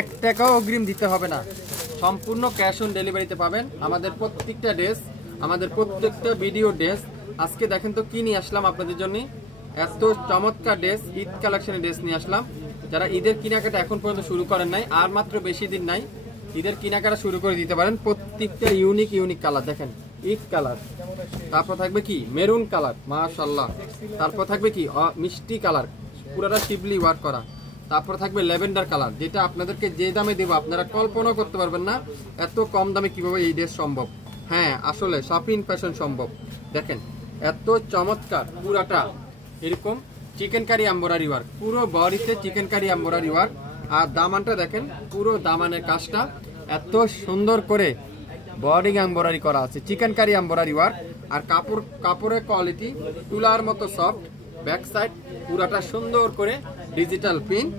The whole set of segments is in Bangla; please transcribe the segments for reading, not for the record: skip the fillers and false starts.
এক টাকাও অগ্রিম দিতে হবে না, সম্পূর্ণ ক্যাশ অন ডেলিভারিতে পাবেন আমাদের প্রত্যেকটা ড্রেস, আমাদের প্রত্যেকটা ভিডিও ড্রেস। আজকে দেখেন তো কি নিয়ে আসলাম আপনাদের জন্য, এত চমৎকার ড্রেস, ঈদ কালেকশনের ড্রেস নিয়ে আসলাম। যারা ঈদের কেনাকাটা এখন পর্যন্ত শুরু করেন নাই, আর মাত্র বেশি দিন নাই, ঈদের কেনাকাটা শুরু করে দিতে পারেন। প্রত্যেকটা ইউনিক ইউনিক কালার দেখেন, ঈদ কালার, তারপর থাকবে কি মেরুন কালার, মাশাআল্লাহ, তারপর থাকবে কি মিষ্টি কালার, পুরোটা শিবলি ওয়ার্ক করা, তারপর থাকবে ল্যাভেন্ডার কালার, যেটা আপনাদেরকে যে দামে দেবো আপনারা কল্পনা করতে পারবেন না এত কম দামে কিভাবে এই ড্রেস সম্ভব। হ্যাঁ, আসলে শপিং ফ্যাশন সম্ভব। দেখেন এত চমৎকার, পুরাটা এরকম চিকেন কারি এমব্রয়ডারি ওয়ার্ক, পুরো বডিতে চিকেন কারি এমব্রয়ডারি ওয়ার্ক। আর দামানটা দেখেন, পুরো দামানের কাজটা এত সুন্দর করে বডি এমব্রয়ডারি করা আছে, চিকেন কারি এমব্রয়ডারি ওয়ার্ক। আর কাপড়ের কোয়ালিটি তুলার মতো সফট, ব্যাক সাইড পুরাটা সুন্দর করে ডিজিটাল প্রিন্ট।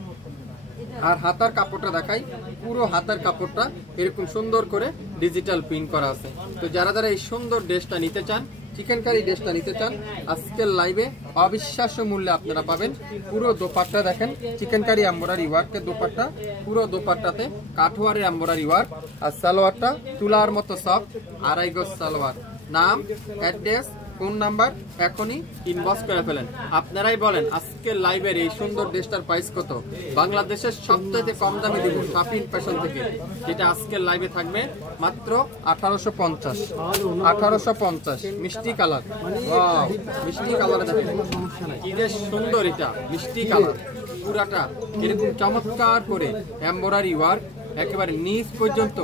আর হাতার কাপড়টা দেখাই, পুরো হাতার কাপড়টা এরকম সুন্দর করে ডিজিটাল প্রিন্ট করা আছে। তো যারা যারা এই সুন্দর ড্রেসটা নিতে চান, চিকেন কারি ড্রেসটা নিতে চান, আজকের লাইভে অবিশ্বাস্য মূল্যে আপনারা পাবেন। পুরো দোপাট্টা দেখেন, চিকেন কারি এমব্রয়ডারি ওয়ার্কের দোপাট্টা, পুরো দোপাট্টাতে কাঠওয়ারের এমব্রয়ডারি ওয়ার্ক। আর সালোয়ারটা তুলার মতো সফট, আড়াই গজ সালোয়ার। নাম, অ্যাড্রেস, ফোন নাম্বার এখনই ইনবক্স করে ফেলেন। আপনারাই বলেন আজকের লাইভের এই সুন্দর ড্রেসটার প্রাইস কত। বাংলাদেশের সবথেকে কম দামে দিব শপিং ফ্যাশন থেকে, যেটা আজকের লাইভে থাকবে মাত্র 1850। 1850 মিষ্টি কালার, ওয়াও মিষ্টি কালার দেখেন কি যে সুন্দর, এটা মিষ্টি কালার, পুরাটা এরকম চমৎকার করে এমব্রয়ডারি ওয়ার্ক একেবারে নিচ পর্যন্ত।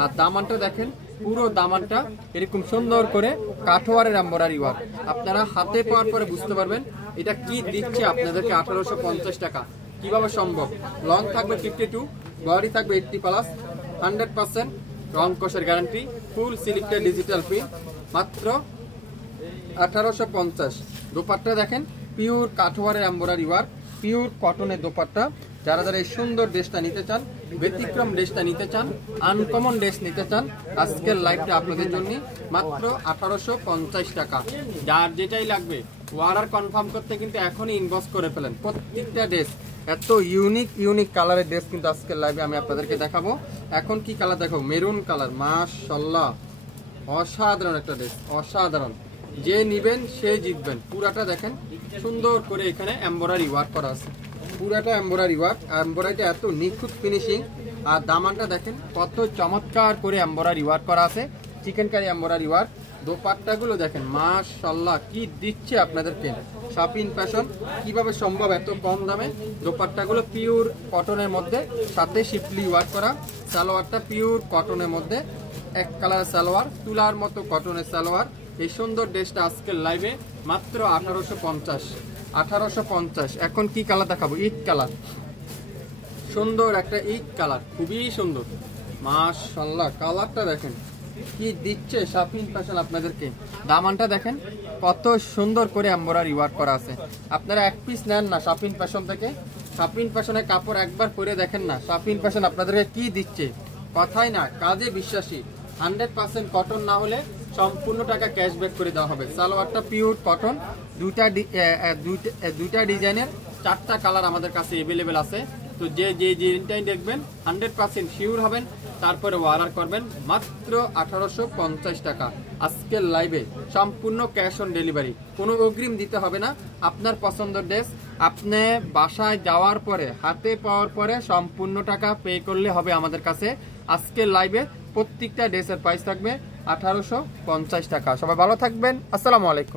আর দামানটা দেখেন, পুরো দামানটা এরকম সুন্দর করে কাঠওয়ারের এমব্রয়ডারি ওয়ার্ক। আপনারা হাতে পাওয়ার পরে বুঝতে পারবেন এটা কি দিচ্ছে আপনাদেরকে 1850 টাকা কিভাবে সম্ভব। লং থাকবে 52, বডি থাকবে 80+, 100% রং কষের গ্যারান্টি, ফুল সিলিকটেড ডিজিটাল প্রিন্ট, মাত্র 1850। দোপাট্টা দেখেন, পিওর কাঠওয়ারের এমব্রয়ডারি ওয়ার্ক, পিওর কটনের দোপাট্টা। যারা যারা এই সুন্দর ড্রেসটা নিতে চান, ব্যতিক্রম ড্রেসটা নিতে চান, আনকমন ড্রেস নিতে চান, আজকের লাইভটা আপনাদের জন্য মাত্র 1850 টাকা। যার যেটাই লাগবে অর্ডার কনফার্ম করতে কিন্তু এখনই ইনবক্স করে ফেলেন। প্রত্যেকটা ড্রেস এত ইউনিক ইউনিক কালারের ড্রেস কিন্তু আজকের লাইভে আমি আপনাদেরকে দেখাবো। এখন কি কালার দেখো, মেরুন কালার, মাশাআল্লাহ অসাধারণ একটা ড্রেস, অসাধারণ। যে নিবেন সে জিতবেন। পুরাটা দেখেন সুন্দর করে এখানে এমব্রয়ডারি ওয়ার্ক করা আছে, পুরাটা এমব্রয়ডারি ওয়ার্ক। এমব্রয়ডারিটা এত নিখুঁত ফিনিশিং। আর দামানটা দেখেন কত চমৎকার করে এমব্রয়ডারি ওয়ার্ক করা আছে, চিকেন কারি এমব্রয়ডারি ওয়ার্ক। দোপাট্টাগুলো দেখেন, মাশাআল্লাহ কি দিচ্ছে আপনাদেরকে শপিং ফ্যাশন। কিভাবে সম্ভব এত কম দামে। দোপাট্টাগুলো পিওর কটনের মধ্যে, সাথে শিপলি ওয়ার্ক করা। সালোয়ারটা পিওর কটনের মধ্যে, এক কালার সালোয়ার, তুলার মতো কটনের সালোয়ার। এই সুন্দর ড্রেসটা আজকের লাইভে মাত্র 1850। 1850। এখন কি কালার দেখাবো, ঈদ কালার, সুন্দর একটা ঈদ কালার, খুবই সুন্দর, মাশাআল্লাহ। কালারটা দেখেন কি দিচ্ছে শপিং ফ্যাশন আপনাদেরকে। দামানটা দেখেন কত সুন্দর করে এমব্রয়ডারি ওয়ার্ক করা আছে। আপনারা এক পিস নেন না শপিং ফ্যাশন থেকে, শপিং ফ্যাশনের কাপড় একবার পরে দেখেন না, শপিং ফ্যাশন আপনাদেরকে কি দিচ্ছে। কথাই না, কাজে বিশ্বাসী। 100% কটন না হলে সম্পূর্ণ টাকা ক্যাশব্যাক করে দেওয়া হবে। সালোয়ারটা পিওর কটন, দুইটা ডিজাইনের 4টা কালার আমাদের কাছে অ্যাভেলেবেল আছে। তো যে ডিজাইনটাই দেখবেন 100% শিওর হবেন, তারপরে অর্ডার করবেন। মাত্র 1850 টাকা আজকের লাইভে, সম্পূর্ণ ক্যাশ অন ডেলিভারি, কোনো অগ্রিম দিতে হবে না। আপনার পছন্দের ড্রেস আপনি বাসায় যাওয়ার পরে, হাতে পাওয়ার পরে সম্পূর্ণ টাকা পে করলে হবে আমাদের কাছে। আজকের লাইভে প্রত্যেকটা ড্রেসের প্রাইস থাকবে 1850 টাকা। সবাই ভালো থাকবেন, আসসালামু আলাইকুম।